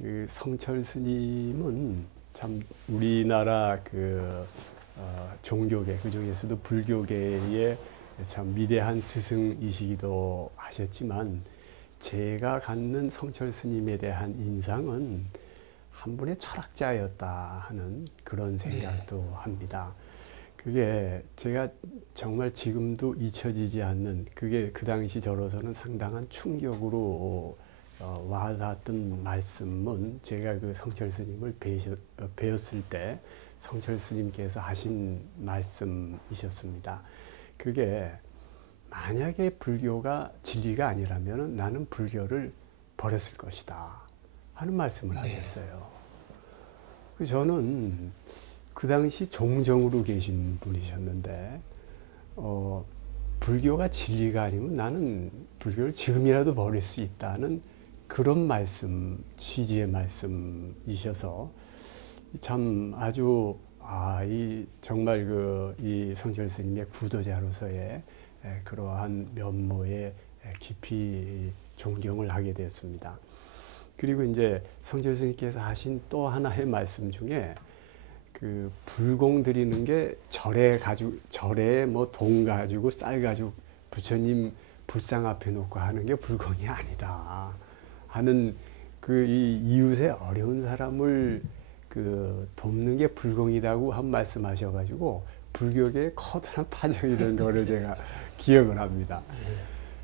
그 성철 스님은 참 우리나라 종교계 그 중에서도 불교계의 참 위대한 스승이시기도 하셨지만 제가 갖는 성철 스님에 대한 인상은 한 분의 철학자였다 하는 그런 생각도 합니다. 그게 제가 정말 지금도 잊혀지지 않는 그게 그 당시 저로서는 상당한 충격으로 와닿았던 말씀은 제가 그 성철 스님을 배웠을 때 성철 스님께서 하신 말씀이셨습니다. 그게 만약에 불교가 진리가 아니라면 나는 불교를 버렸을 것이다 하는 말씀을 하셨어요. 저는 그 당시 종정으로 계신 분이셨는데 불교가 진리가 아니면 나는 불교를 지금이라도 버릴 수 있다는 그런 말씀, 취지의 말씀이셔서 참 아주 정말 이 성철 스님의 구도자로서의 그러한 면모에 깊이 존경을 하게 되었습니다. 그리고 이제 성철 스님께서 하신 또 하나의 말씀 중에 그 불공 드리는 게 절에 뭐 돈 가지고 쌀 가지고 부처님 불상 앞에 놓고 하는 게 불공이 아니다 하는 이 이웃의 어려운 사람을 돕는 게 불공이라고 한 말씀하셔가지고 불교계에 커다란 파장이 된 거를 제가 기억을 합니다.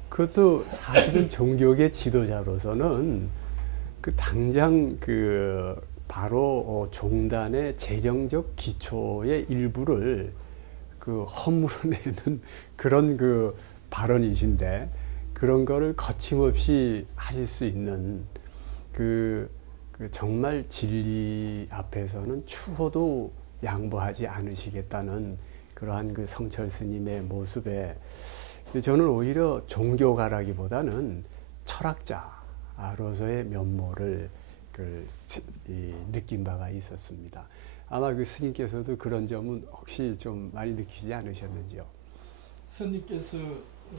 그것도 사실은 종교계 지도자로서는 당장 바로 종단의 재정적 기초의 일부를 허물어내는 그런 발언이신데 그런 거를 거침없이 하실 수 있는 정말 진리 앞에서는 추호도 양보하지 않으시겠다는 그러한 성철 스님의 모습에 저는 오히려 종교가라기보다는 철학자로서의 면모를 느낀 바가 있었습니다. 아마 스님께서도 그런 점은 혹시 좀 많이 느끼지 않으셨는지요? 스님께서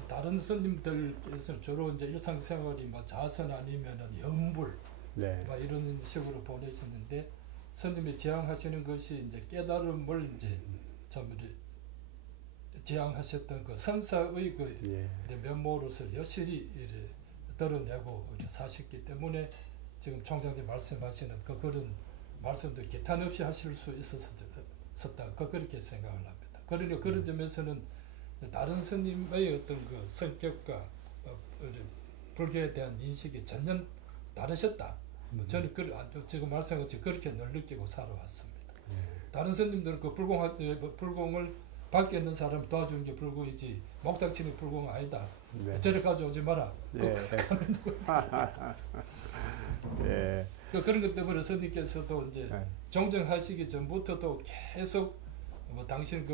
다른 스님들께서 주로 이제 일상생활이 자선 아니면은 염불 이런 식으로 보내셨는데 스님이 지향하시는 것이 이제 깨달음을 이제 참 지향하셨던 선사의 면모로서 여실히 드러내고 사셨기 때문에 지금 총장님 말씀하시는 그런 말씀도 기탄 없이 하실 수 있었다 그렇게 생각을 합니다. 그러니 그런 점에서는 다른 스님의 어떤 성격과 불교에 대한 인식이 전혀 다르셨다. 저는 지금 말씀같이 그렇게 늘 느끼고 살아왔습니다. 다른 스님들은 불공을 밖에 있는 사람 도와주는 게 불공이지 목닥치는 불공은 아니다. 저리 가져오지 마라. 그런 것 때문에 스님께서도 이제 정정하시기 전부터도 계속 당신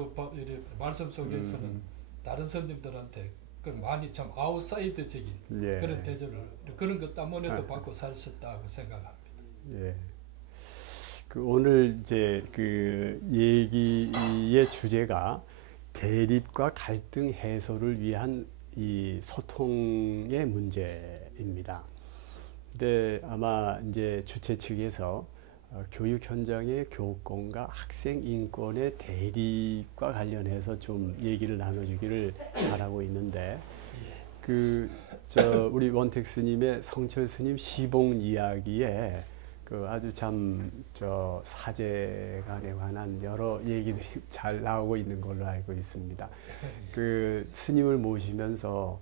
말씀 속에서는 다른 스님들한테 많이 참 아웃사이드적인 그런 대접을 그런 것 때문에도 받고 사셨다고 생각합니다. 오늘 이제 얘기의 주제가 대립과 갈등 해소를 위한 이 소통의 문제입니다. 근데 아마 이제 주최 측에서 교육 현장의 교권과 학생 인권의 대립과 관련해서 좀 얘기를 나눠주기를 바라고 있는데 우리 원택 스님의 성철 스님 시봉 이야기에 아주 참 사제간에 관한 여러 얘기들이 잘 나오고 있는 걸로 알고 있습니다. 스님을 모시면서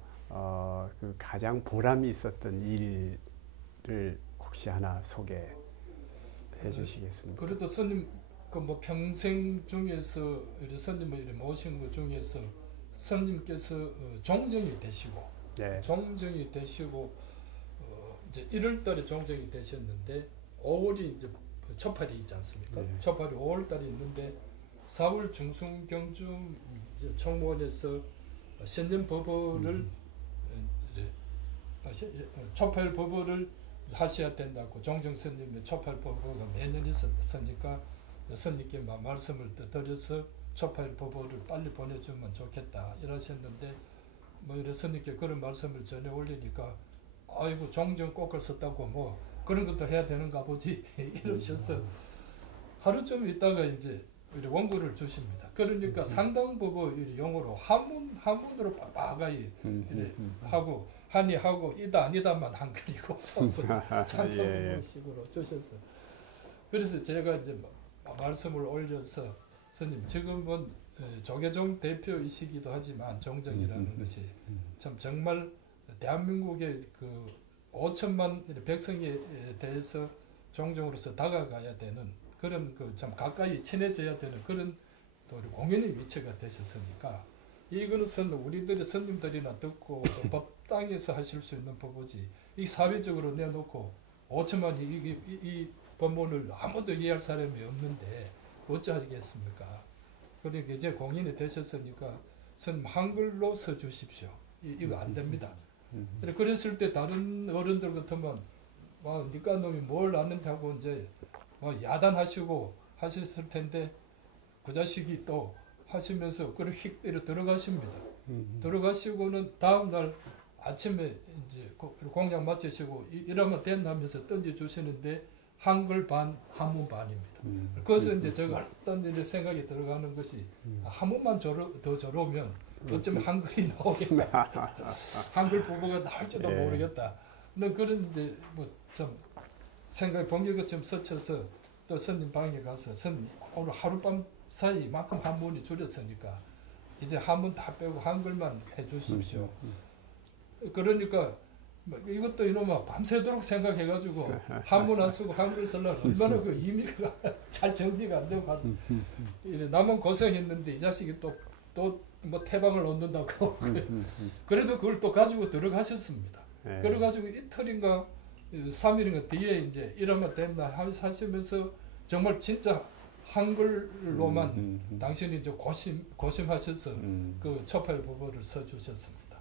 가장 보람이 있었던 일을 혹시 하나 소개해 주시겠습니까? 그래도 스님 평생 중에서 스님을 모신 것 중에서 스님께서 종정이 되시고 이제 1월달에 종정이 되셨는데 5월이 이제 초팔이 있지 않습니까? 초팔이 5월달에 있는데 4월 중순경쯤 청무원에서 신년 법어를 초팔 법어를 하셔야 된다고 종정 스님의 초팔 법어가 매년 있었으니까 스님께 말씀을 드려서 초팔 법어를 빨리 보내주면 좋겠다 이러셨는데 이래 스님께 그런 말씀을 전해 올리니까 아이고 종정 꼭을 썼다고 그런 것도 해야 되는가 보지 이러셔서 하루 좀 있다가 이제 원고를 주십니다. 그러니까 상당부분 용어로 한문으로 빠바가이 하고 한의하고 이다 아니다만 한글이고 상당부분 식으로 주셔서 그래서 제가 이제 말씀을 올려서 스님 지금은 조계종 대표이시기도 하지만 종정이라는 것이 참 정말 대한민국의 그 5천만 백성에 대해서 종정으로서 다가가야 되는 그런 그 참 가까이 친해져야 되는 그런 또 공연의 위치가 되셨으니까 이것은 우리들의 스님들이나 듣고 또 법당에서 하실 수 있는 법이지 이 사회적으로 내놓고 5천만 이 법문을 아무도 이해할 사람이 없는데 어찌하겠습니까? 그러니까 이제 공연이 되셨으니까 스님 한글로 써주십시오. 이거 안 됩니다. 그랬을 때 다른 어른들 같으면 니까 놈이 뭘 아는데 하고 이제 야단하시고 하셨을 텐데 그 자식이 또 하시면서 그걸 휙 들어가십니다. 들어가시고는 다음 날 아침에 이제 공양 마치시고 이러면 된다면서 던져주시는데 한글 반, 한문 반입니다. 그래서 이제 제가 어떤 일에 생각이 들어가는 것이 한문만 더 저러면 어쩌면 한글이 나오겠다. 한글 부부가 나올지도 모르겠다. 그런 이제 좀 생각이 번개같이 스쳐서 또 스님 방에 가서 스님 오늘 하룻밤 사이 이만큼 한문이 줄였으니까 이제 한문 다 빼고 한글만 해주십시오. 그러니까 이것도 이놈아 밤새도록 생각해가지고 한문 안 쓰고 한글 쓰려면 얼마나 그 의미가 잘 정리가 안 되고 나만 고생했는데 이 자식이 또 뭐 태방을 얻는다고 그래도 그걸 또 가지고 들어가셨습니다. 그래가지고 이틀인가 3일인가 뒤에 이제 이러면 된다 하시면서 정말 진짜 한글로만 당신이 이제 고심하셔서 그 초팔 법어를 써주셨습니다.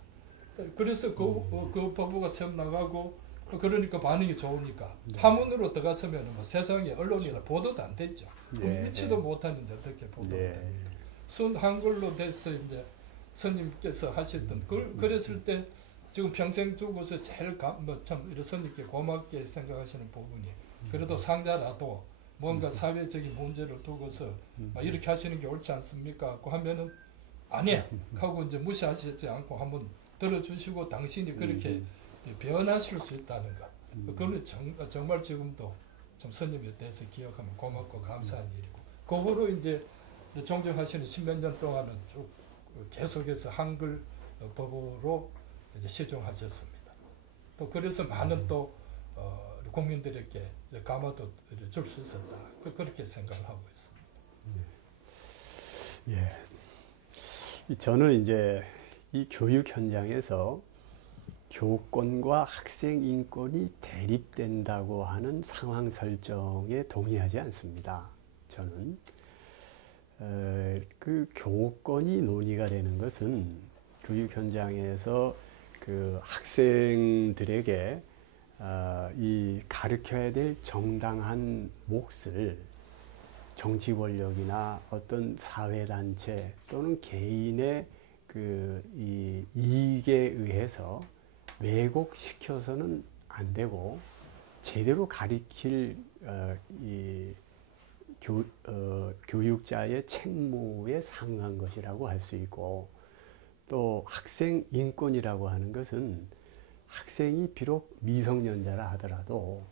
그래서 그 법어가 처음 나가고 그러니까 반응이 좋으니까 한문으로 들어갔으면 뭐 세상에 언론이나 보도도 안 됐죠. 믿지도 못하는데 어떻게 보도가 됩니까? 순 한글로 돼서 이제 스님께서 하셨던 그랬을 때 지금 평생 두고서 제일 참 이런 스님께 고맙게 생각하시는 부분이 그래도 상자라도 뭔가 사회적인 문제를 두고서 이렇게 하시는 게 옳지 않습니까? 하고 하면은 아니야 하고 이제 무시하시지 않고 한번 들어주시고 당신이 그렇게 변하실 수 있다는 것. 그거는 정말 지금도 좀 스님에 대해서 기억하면 고맙고 감사한 일이고 그 후로 이제 종정하시는 10몇 년 동안은 쭉 계속해서 한글 법으로 이제 시종하셨습니다. 또 그래서 많은 또 국민들에게 감화도 줄 수 있었다. 그렇게 생각을 하고 있습니다. 예. 저는 이제 이 교육 현장에서 교권과 학생 인권이 대립된다고 하는 상황 설정에 동의하지 않습니다. 저는 그 교권이 논의가 되는 것은 교육 현장에서 그 학생들에게 이 가르쳐야 될 정당한 몫을 정치 권력이나 어떤 사회단체 또는 개인의 그 이 이익에 의해서 왜곡시켜서는 안 되고 제대로 가르칠 이 교육자의 책무에 상응한 것이라고 할 수 있고 또 학생 인권이라고 하는 것은 학생이 비록 미성년자라 하더라도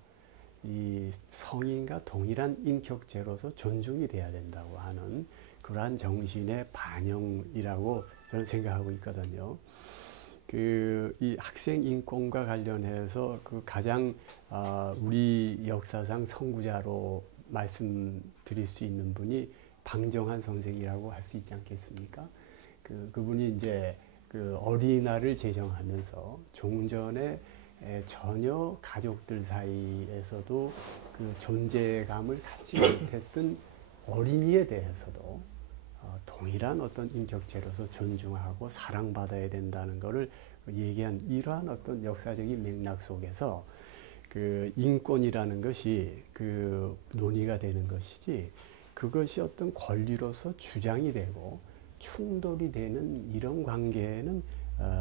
이 성인과 동일한 인격체로서 존중이 돼야 된다고 하는 그러한 정신의 반영이라고 저는 생각하고 있거든요. 이 학생 인권과 관련해서 그 가장 우리 역사상 선구자로 말씀드릴 수 있는 분이 방정환 선생이라고 할 수 있지 않겠습니까? 그분이 이제 그 어린이날을 제정하면서 종전에 전혀 가족들 사이에서도 그 존재감을 갖지 못했던 어린이에 대해서도 동일한 어떤 인격체로서 존중하고 사랑받아야 된다는 것을 얘기한 이러한 어떤 역사적인 맥락 속에서 그 인권이라는 것이 그 논의가 되는 것이지 그것이 어떤 권리로서 주장이 되고 충돌이 되는 이런 관계는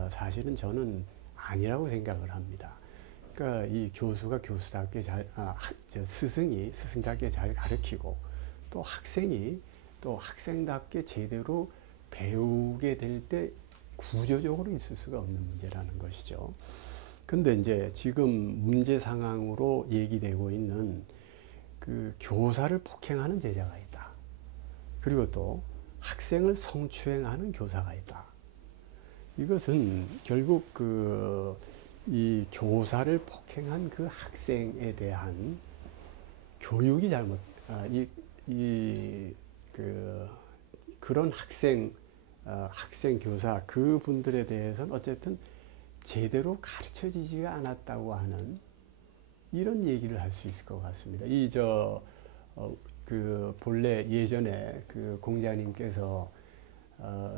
사실은 저는 아니라고 생각을 합니다. 그러니까 이 교수가 교수답게 스승이 스승답게 잘 가르치고 또 학생이 또 학생답게 제대로 배우게 될 때 구조적으로 있을 수가 없는 문제라는 것이죠. 근데 이제 지금 문제 상황으로 얘기되고 있는 그 교사를 폭행하는 제자가 있다. 그리고 또 학생을 성추행하는 교사가 있다. 이것은 결국 이 교사를 폭행한 그 학생에 대한 교육이 그런 학생 교사 그분들에 대해서는 어쨌든 제대로 가르쳐지지가 않았다고 하는 이런 얘기를 할 수 있을 것 같습니다. 본래 예전에 그 공자님께서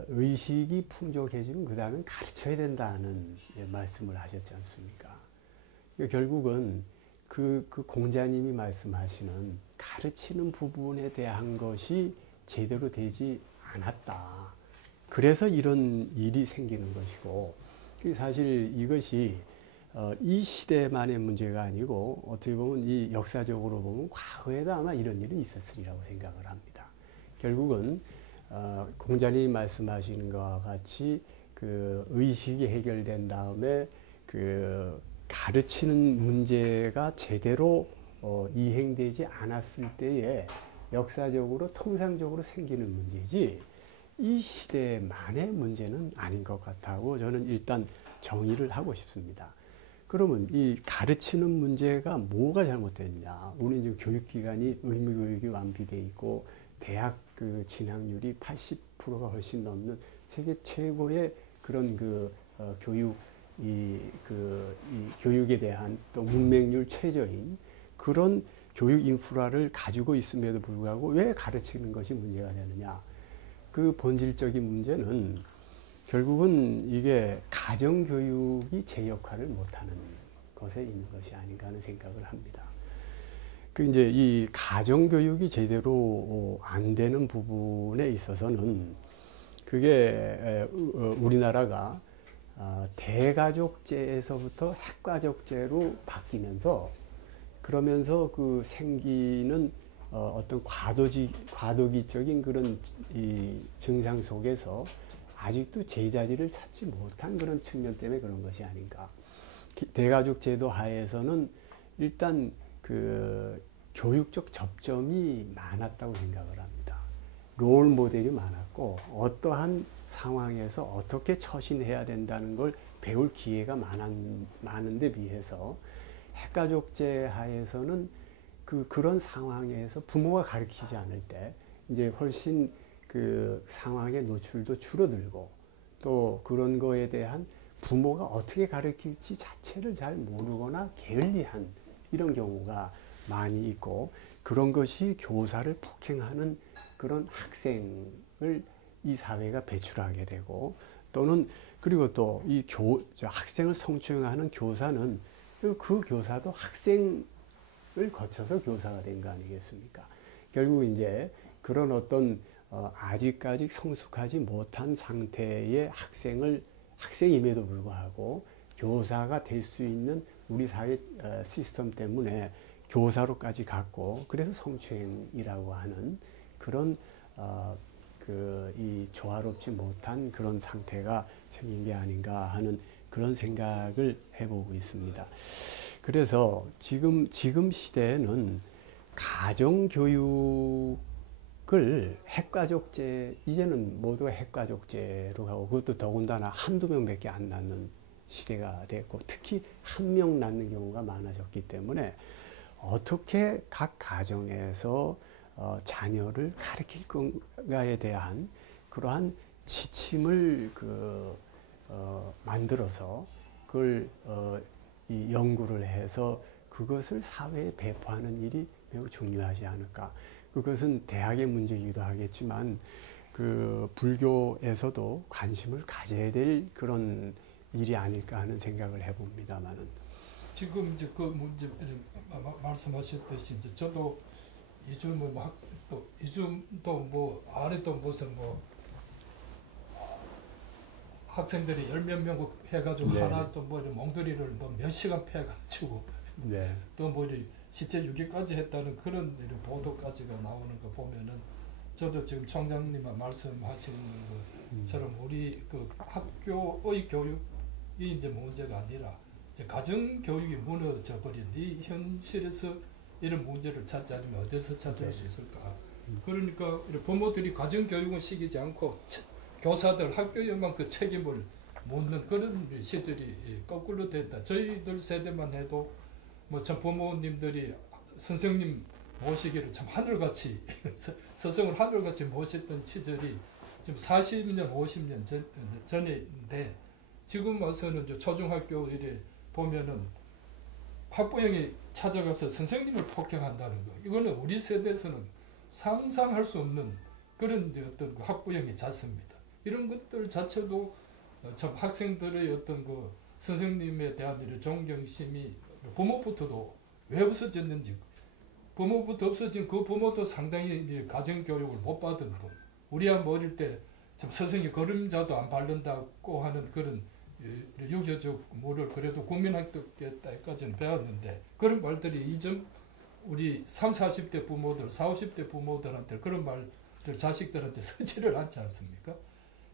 의식이 풍족해지면 그 다음에 가르쳐야 된다는 말씀을 하셨지 않습니까? 결국은 그 공자님이 말씀하시는 가르치는 부분에 대한 것이 제대로 되지 않았다. 그래서 이런 일이 생기는 것이고, 사실 이것이 이 시대만의 문제가 아니고 어떻게 보면 이 역사적으로 보면 과거에도 아마 이런 일은 있었으리라고 생각을 합니다. 결국은 공자님이 말씀하시는 것과 같이 그 의식이 해결된 다음에 그 가르치는 문제가 제대로 이행되지 않았을 때에 역사적으로 통상적으로 생기는 문제지 이 시대만의 문제는 아닌 것 같다고 저는 일단 정의를 하고 싶습니다. 그러면 이 가르치는 문제가 뭐가 잘못됐냐? 우리는 지금 교육기관이 의무교육이 완비되어 있고 대학 그 진학률이 80%가 훨씬 넘는 세계 최고의 그런 교육에 대한 또 문맹률 최저인 그런 교육 인프라를 가지고 있음에도 불구하고 왜 가르치는 것이 문제가 되느냐? 그 본질적인 문제는 결국은 이게 가정교육이 제 역할을 못하는 것에 있는 것이 아닌가 하는 생각을 합니다. 이제 이 가정교육이 제대로 안 되는 부분에 있어서는 그게 우리나라가 대가족제에서부터 핵가족제로 바뀌면서 그러면서 그 생기는 어떤 과도기적인 그런 이 증상 속에서 아직도 제자리를 찾지 못한 그런 측면 때문에 그런 것이 아닌가. 대가족 제도 하에서는 일단 그 교육적 접점이 많았다고 생각을 합니다. 롤 모델이 많았고 어떠한 상황에서 어떻게 처신해야 된다는 걸 배울 기회가 많은데 비해서 핵가족제 하에서는 그런 상황에서 부모가 가르치지 않을 때 이제 훨씬 그 상황의 노출도 줄어들고 또 그런 거에 대한 부모가 어떻게 가르칠지 자체를 잘 모르거나 게을리한 이런 경우가 많이 있고 그런 것이 교사를 폭행하는 그런 학생을 이 사회가 배출하게 되고 또는 그리고 또 이 학생을 성추행하는 교사는 그 교사도 학생을 거쳐서 교사가 된 거 아니겠습니까? 결국 이제 그런 어떤 아직까지 성숙하지 못한 상태의 학생임에도 불구하고 교사가 될 수 있는 우리 사회 시스템 때문에 교사로까지 갔고 그래서 성추행이라고 하는 그런 이 조화롭지 못한 그런 상태가 생긴 게 아닌가 하는 그런 생각을 해보고 있습니다. 그래서 지금 시대에는 가정교육을 핵가족제, 이제는 모두 핵가족제로 가고 그것도 더군다나 한두 명밖에 안 낳는 시대가 됐고 특히 한 명 낳는 경우가 많아졌기 때문에 어떻게 각 가정에서 자녀를 가르칠 건가에 대한 그러한 지침을 만들어서 그걸 이 연구를 해서 그것을 사회에 배포하는 일이 매우 중요하지 않을까. 그것은 대학의 문제이기도 하겠지만 그 불교에서도 관심을 가져야 될 그런 일이 아닐까 하는 생각을 해봅니다만은. 지금 이제 그 문제 말씀하셨듯이 이제 저도 요즘은 요즘도 아래도 무슨 학생들이 열몇 명 해가지고 네. 하나 또 뭐 몽둥이를 뭐 몇 시간 패가지고 네. 또 뭐 시체 유기까지 했다는 그런 보도까지가 나오는 거 보면은 저도 지금 총장님 말씀하시는 것처럼 우리 그 학교의 교육이 이제 문제가 아니라 이제 가정 교육이 무너져 버린 이 현실에서 이런 문제를 찾자면 어디서 찾을 수 있을까? 그러니까 부모들이 가정 교육은 시키지 않고 교사들 학교에만 그 책임을 묻는 그런 시절이 거꾸로 됐다. 저희들 세대만 해도 뭐 전 부모님들이 선생님 모시기를 참 하늘같이 스승을 하늘같이 모셨던 시절이 지금 40년, 50년 전인데 지금 와서는 이제 초중학교 이래 보면은 학부형이 찾아가서 선생님을 폭행한다는 거. 이거는 우리 세대에서는 상상할 수 없는 그런 어떤 그 학부형의 자세입니다. 이런 것들 자체도 참 학생들의 어떤 그 선생님에 대한 이런 존경심이 부모부터도 왜 없어졌는지, 부모부터 없어진 그 부모도 상당히 가정교육을 못 받은 분. 우리야 어릴 때 참 선생님 걸음자도 안 바른다고 하는 그런 유교적 뭐를 그래도 국민학교 때까지는 배웠는데 그런 말들이 이점 우리 30, 40대 부모들, 40, 50대 부모들한테 그런 말을 자식들한테 쓰지를 않지 않습니까?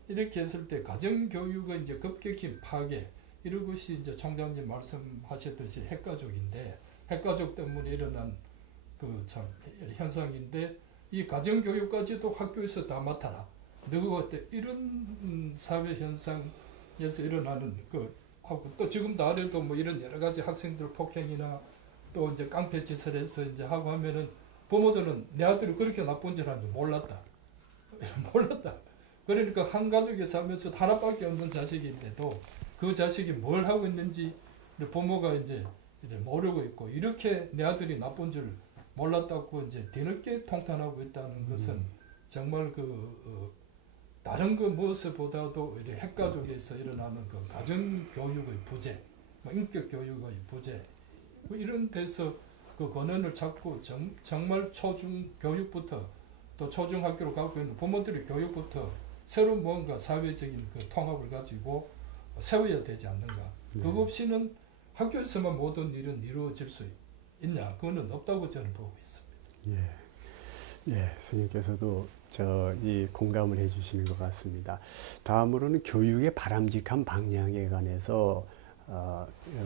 이렇게 했을 때 가정교육의 이제 급격히 파괴, 이런 것이 이제 총장님 말씀하셨듯이 핵가족인데, 핵가족 때문에 일어난 그 참 현상인데, 이 가정교육까지도 학교에서 다 맡아라. 너가 이런 사회 현상에서 일어나는 그 하고 또 지금도 아래도 뭐 이런 여러 가지 학생들 폭행이나 또 이제 깡패 짓을 해서 이제 하고 하면은 부모들은 내 아들이 그렇게 나쁜 짓 하는지 몰랐다. 몰랐다. 그러니까 한 가족에 살면서 하나밖에 없는 자식인데도 그 자식이 뭘 하고 있는지 부모가 이제 모르고 있고, 이렇게 내 아들이 나쁜 줄 몰랐다고 이제 뒤늦게 통탄하고 있다는 것은 정말 다른 그 무엇보다도 핵가족에서 일어나는 그 가정교육의 부재, 인격교육의 부재, 이런 데서 그 권한을 찾고 정말 초중교육부터 또 초중학교로 가고 있는 부모들의 교육부터 새로운 뭔가 사회적인 그 통합을 가지고 세워야 되지 않는가. 그거 없이는 학교에서만 모든 일은 이루어질 수 있냐? 그거는 없다고 저는 보고 있습니다. 예, 스님께서도 이 공감을 해주시는 것 같습니다. 다음으로는 교육의 바람직한 방향에 관해서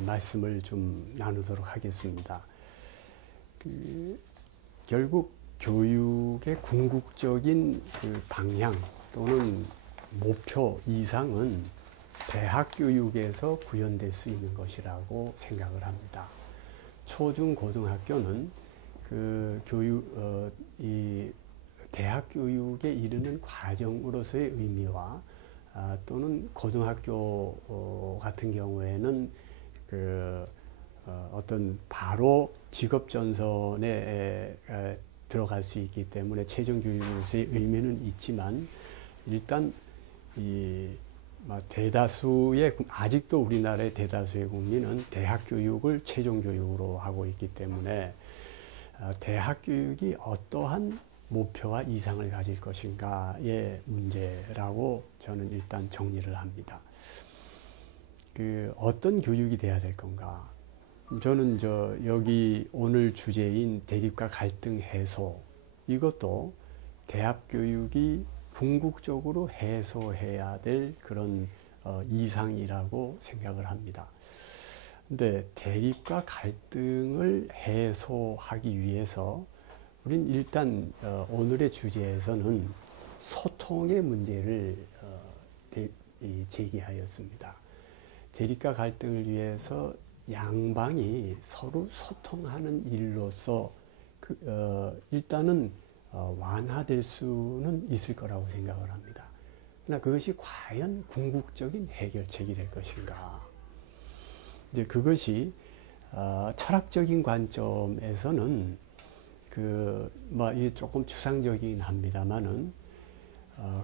말씀을 좀 나누도록 하겠습니다. 결국 교육의 궁극적인 그 방향 또는 목표 이상은 대학 교육에서 구현될 수 있는 것이라고 생각을 합니다. 초중 고등학교는 그 이 대학 교육에 이르는 과정으로서의 의미와 또는 고등학교 같은 경우에는 어떤 바로 직업 전선에 들어갈 수 있기 때문에 최종 교육으로서의 의미는 있지만, 일단 대다수의 아직도 우리나라의 대다수의 국민은 대학 교육을 최종 교육으로 하고 있기 때문에 대학 교육이 어떠한 목표와 이상을 가질 것인가의 문제라고 저는 일단 정리를 합니다. 어떤 교육이 돼야 될 건가? 저는 여기 오늘 주제인 대립과 갈등 해소, 이것도 대학 교육이 궁극적으로 해소해야 될 그런 이상이라고 생각을 합니다. 근데 대립과 갈등을 해소하기 위해서 우린 일단 오늘의 주제에서는 소통의 문제를 제기하였습니다. 대립과 갈등을 위해서 양방이 서로 소통하는 일로서 일단은 완화될 수는 있을 거라고 생각을 합니다. 그러나 그것이 과연 궁극적인 해결책이 될 것인가? 이제 그것이 철학적인 관점에서는 이게 조금 추상적이긴 합니다만은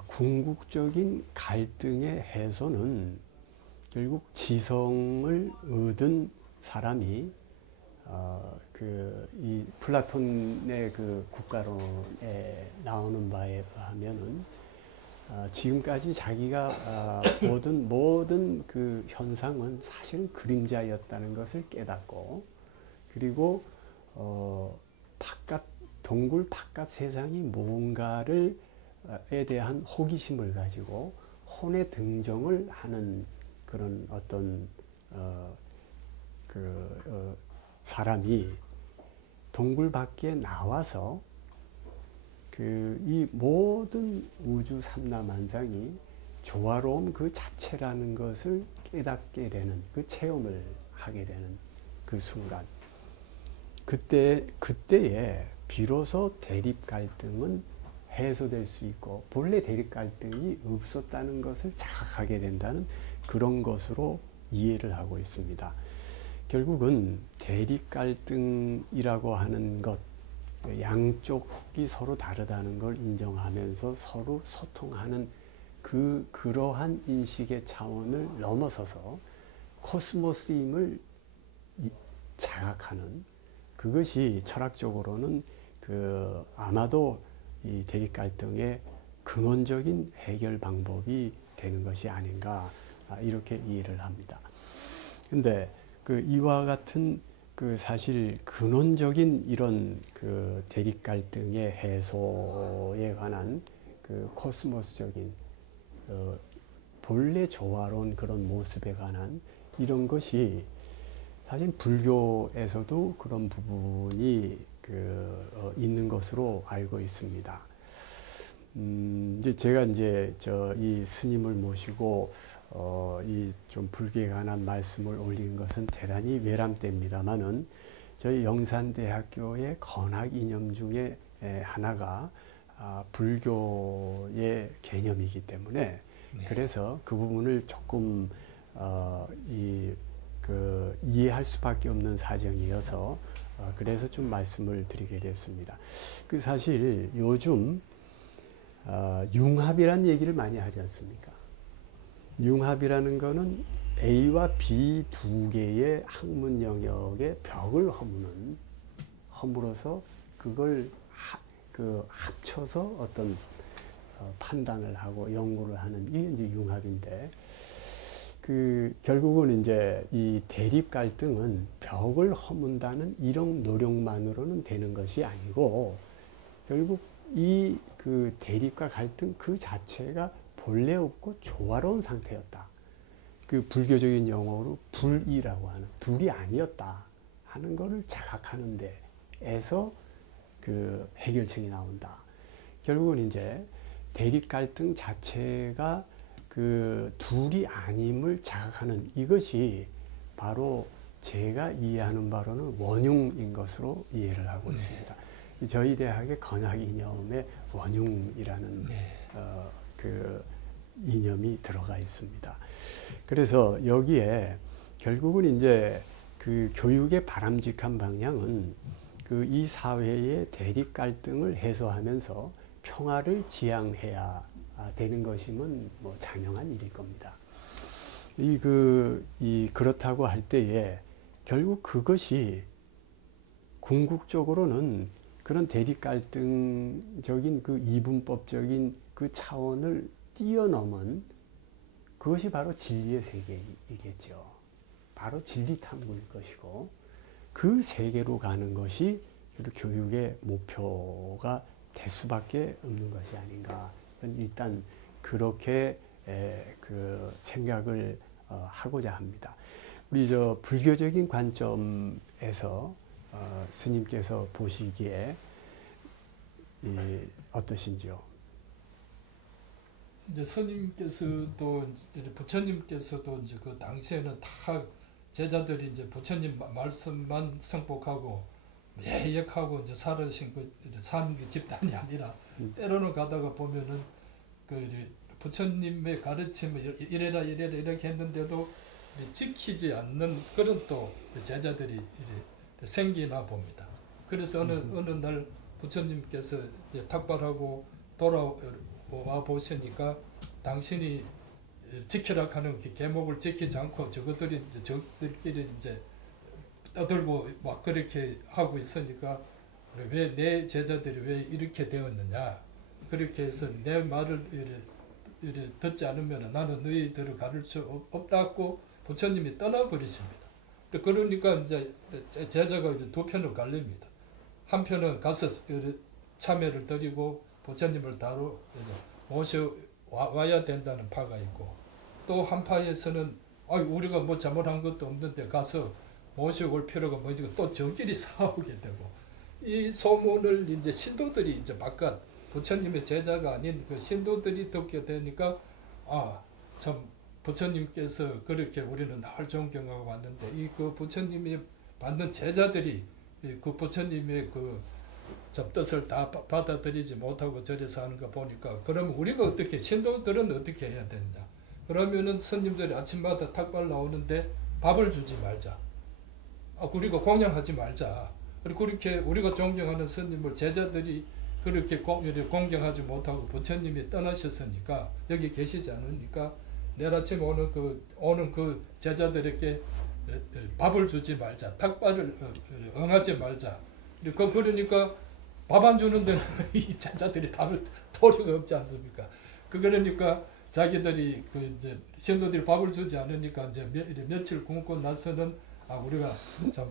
궁극적인 갈등의 해소는 결국 지성을 얻은 사람이 이 플라톤의 그 국가론에 나오는 바에 의하면은 지금까지 자기가 보던 모든 그 현상은 사실은 그림자였다는 것을 깨닫고, 그리고 동굴 바깥 세상이 뭔가를 에 대한 호기심을 가지고 혼의 등정을 하는 그런 어떤 사람이 동굴 밖에 나와서 이 모든 우주 삼라만상이 조화로움 그 자체라는 것을 깨닫게 되는, 그 체험을 하게 되는 그 순간, 그때에 비로소 대립 갈등은 해소될 수 있고 본래 대립 갈등이 없었다는 것을 자각하게 된다는 그런 것으로 이해를 하고 있습니다. 결국은 대립 갈등이라고 하는 것, 양쪽이 서로 다르다는 걸 인정하면서 서로 소통하는 그러한 인식의 차원을 넘어서서 코스모스임을 자각하는, 그것이 철학적으로는 아마도 이 대립 갈등의 근원적인 해결 방법이 되는 것이 아닌가, 이렇게 이해를 합니다. 근데 이와 같은 사실 근원적인 이런 대립 갈등의 해소에 관한 코스모스적인 본래 조화로운 그런 모습에 관한 이런 것이 사실 불교에서도 그런 부분이 있는 것으로 알고 있습니다. 이제 제가 이 스님을 모시고 이 좀 불교에 관한 말씀을 올리는 것은 대단히 외람됩니다만은 저희 영산대학교의 건학 이념 중에 하나가 불교의 개념이기 때문에, 네. 그래서 그 부분을 조금 이해할 수밖에 없는 사정이어서 그래서 좀 말씀을 드리게 됐습니다. 사실 요즘 융합이라는 얘기를 많이 하지 않습니까? 융합이라는 거는 A와 B 두 개의 학문 영역의 벽을 허물어서 그걸 합쳐서 어떤 판단을 하고 연구를 하는, 이게 이제 융합인데, 결국은 이제 이 대립 갈등은 벽을 허문다는 이런 노력만으로는 되는 것이 아니고, 결국 이 대립과 갈등 그 자체가 본래 없고 조화로운 상태였다. 불교적인 용어로 불이라고 하는, 둘이 아니었다 하는 것을 자각하는 데에서 해결책이 나온다. 결국은 이제 대립 갈등 자체가 둘이 아님을 자각하는, 이것이 바로 제가 이해하는 바로는 원흉인 것으로 이해를 하고 있습니다. 저희 대학의 건학 이념에 원흉이라는 이념이 들어가 있습니다. 그래서 여기에 결국은 이제 교육의 바람직한 방향은 이 사회의 대립 갈등을 해소하면서 평화를 지향해야 되는 것이면 뭐 당연한 일일 겁니다. 그렇다고 할 때에 결국 그것이 궁극적으로는 그런 대립 갈등적인 이분법적인 차원을 뛰어넘은, 그것이 바로 진리의 세계이겠죠. 바로 진리 탐구일 것이고, 그 세계로 가는 것이 교육의 목표가 될 수밖에 없는 것이 아닌가. 일단 그렇게 생각을 하고자 합니다. 우리 불교적인 관점에서 스님께서 보시기에 어떠신지요? 이제 스님께서도 부처님께서도 이제 그 당시에는 다 제자들이 이제 부처님 말씀만 성복하고 예역하고 이제 살으신 산 집단이 아니라, 때로는 가다가 보면은 부처님의 가르침을 이래라 이렇게 했는데도 지키지 않는 그런 또 제자들이 생기나 봅니다. 그래서 어느 날 부처님께서 탁발하고 돌아와 보시니까 당신이 지키라 하는 계목을 지키지 않고 적들끼리 이제 떠들고 막 그렇게 하고 있으니까, 왜 내 제자들이 왜 이렇게 되었느냐, 그렇게 해서 내 말을 이래 듣지 않으면 나는 너희들을 가르쳐 없다고 부처님이 떠나버리십니다. 그러니까 이제 제자가 이제 두 편으로 갈립니다. 한 편은 가서 참회를 드리고 부처님을 따로 모셔와야 된다는 파가 있고, 또 한 파에서는 우리가 뭐 잘못한 것도 없는데 가서 모셔올 필요가 뭐지, 또 저끼리 싸우게 되고, 이 소문을 이제 신도들이 이제 바깥 부처님의 제자가 아닌 그 신도들이 듣게 되니까 참 부처님께서 그렇게 우리는 늘 존경하고 왔는데 이 그 부처님이 받는 제자들이 그 부처님의 그 뜻을 다 받아들이지 못하고 저래서 하는 거 보니까, 그러면 우리가 어떻게, 신도들은 어떻게 해야 되느냐. 그러면은 스님들이 아침마다 탁발 나오는데 밥을 주지 말자. 우리가 공양하지 말자. 그리고 그렇게 우리가 존경하는 스님을 제자들이 그렇게 공경하지 못하고 부처님이 떠나셨으니까, 여기 계시지 않으니까 내일 아침 오는 그 제자들에게 밥을 주지 말자. 탁발을 응하지 말자. 그러니까 밥 안 주는 데는 이 제자들이 밥을 도리가 없지 않습니까? 그러니까 자기들이 이제 신도들이 밥을 주지 않으니까 이제 며칠 굶고 나서는 우리가 참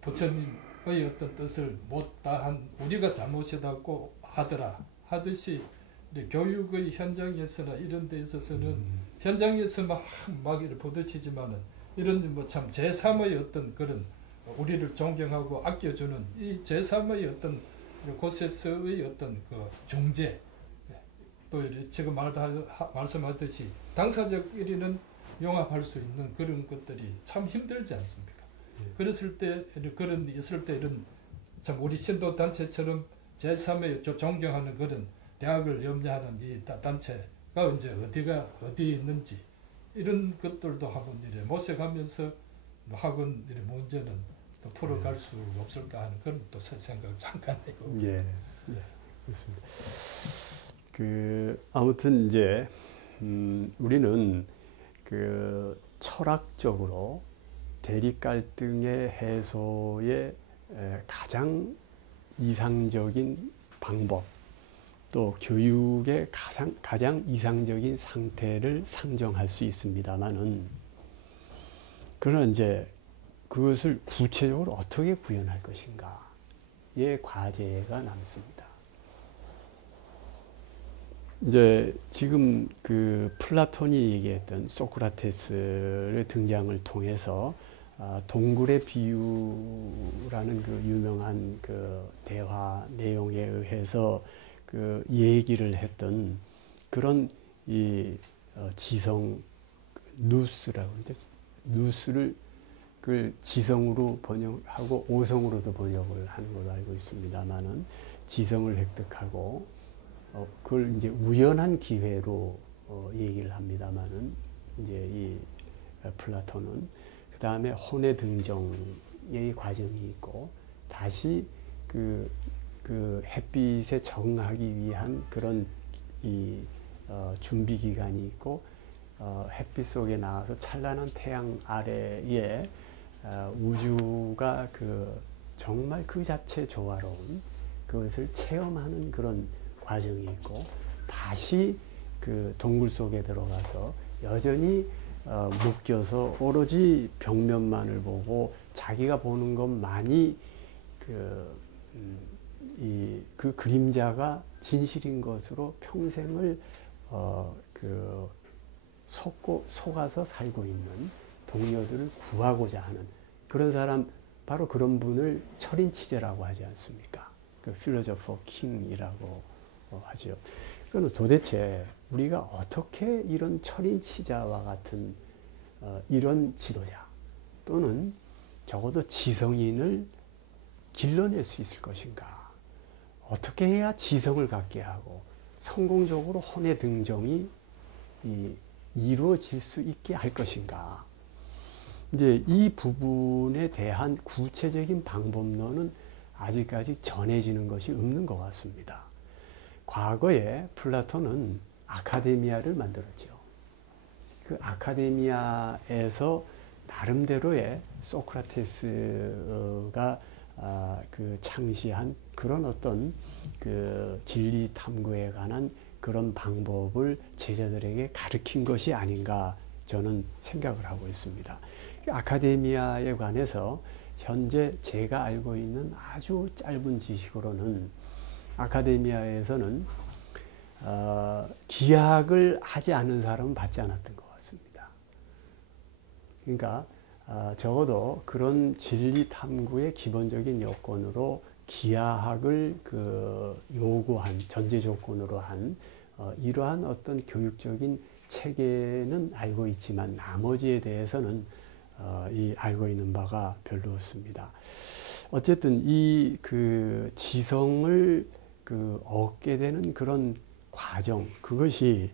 부처님의 어떤 뜻을 못 다한 우리가 잘못이다고 하듯이 교육의 현장에서나 이런 데 있어서는 현장에서 막 이렇게 부딪히지만은 이런 뭐 참 제3의 어떤 그런 우리를 존경하고 아껴주는 이 제3의 어떤 곳에서의 어떤 그 중재, 또 지금 말씀하듯이 당사자끼리는 용합할 수 있는 그런 것들이 참 힘들지 않습니까? 그랬을 때 이런 참 우리 신도 단체처럼 제3의 존경하는 그런 대학을 염려하는 이 단체가 이제 어디에 있는지 이런 것들도 한번 이래 모색하면서 학원 문제는 또 풀어갈 수 없을까 하는 그런 또 생각을 잠깐 해보고. 예, 그렇습니다. 아무튼 이제 우리는 그 철학적으로 대립 갈등의 해소의 가장 이상적인 방법, 또 교육의 가장 이상적인 상태를 상정할 수 있습니다만은, 그러나 이제 그것을 구체적으로 어떻게 구현할 것인가의 과제가 남습니다. 이제 지금 그 플라톤이 얘기했던 소크라테스의 등장을 통해서 동굴의 비유라는 그 유명한 그 대화 내용에 의해서 그 얘기를 했던 그런 이 지성 누스라고 그러죠. 누스를 그 지성으로 번역하고 오성으로도 번역을 하는 걸로 알고 있습니다만은, 지성을 획득하고 그걸 이제 우연한 기회로 얘기를 합니다만은, 이제 이 플라톤은 그 다음에 혼의 등정의 과정이 있고, 다시 그 햇빛에 적응하기 위한 그런 이 준비 기간이 있고, 햇빛 속에 나와서 찬란한 태양 아래에 우주가 정말 그 자체 조화로운 그것을 체험하는 그런 과정이 있고, 다시 그 동굴 속에 들어가서 여전히 묶여서 오로지 벽면만을 보고 자기가 보는 것만이 그 그림자가 진실인 것으로 평생을 속아서 살고 있는 동료들을 구하고자 하는 그런 사람, 바로 그런 분을 철인치제라고 하지 않습니까? 그 필로소퍼 킹이라고 하죠. 그건 도대체 우리가 어떻게 이런 철인치자와 같은 이런 지도자, 또는 적어도 지성인을 길러낼 수 있을 것인가? 어떻게 해야 지성을 갖게 하고 성공적으로 혼의 등정이 이루어질 수 있게 할 것인가? 이제 이 부분에 대한 구체적인 방법론은 아직까지 전해지는 것이 없는 것 같습니다. 과거에 플라톤은 아카데미아를 만들었죠. 그 아카데미아에서 나름대로의 소크라테스가 그 창시한 그런 어떤 그 진리 탐구에 관한 그런 방법을 제자들에게 가르친 것이 아닌가 저는 생각을 하고 있습니다. 아카데미아에 관해서 현재 제가 알고 있는 아주 짧은 지식으로는 아카데미아에서는 기하학을 하지 않은 사람은 받지 않았던 것 같습니다. 그러니까 적어도 그런 진리 탐구의 기본적인 요건으로 기하학을 요구한 전제 조건으로 한 이러한 어떤 교육적인 체계는 알고 있지만 나머지에 대해서는 알고 있는 바가 별로 없습니다. 어쨌든 이 지성을 얻게 되는 그런 과정, 그것이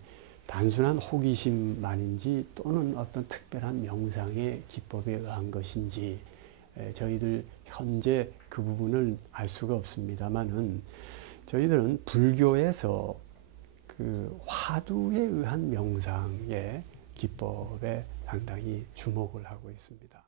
단순한 호기심만인지 또는 어떤 특별한 명상의 기법에 의한 것인지 저희들 현재 그 부분을 알 수가 없습니다만은 저희들은 불교에서 화두에 의한 명상의 기법에 상당히 주목을 하고 있습니다.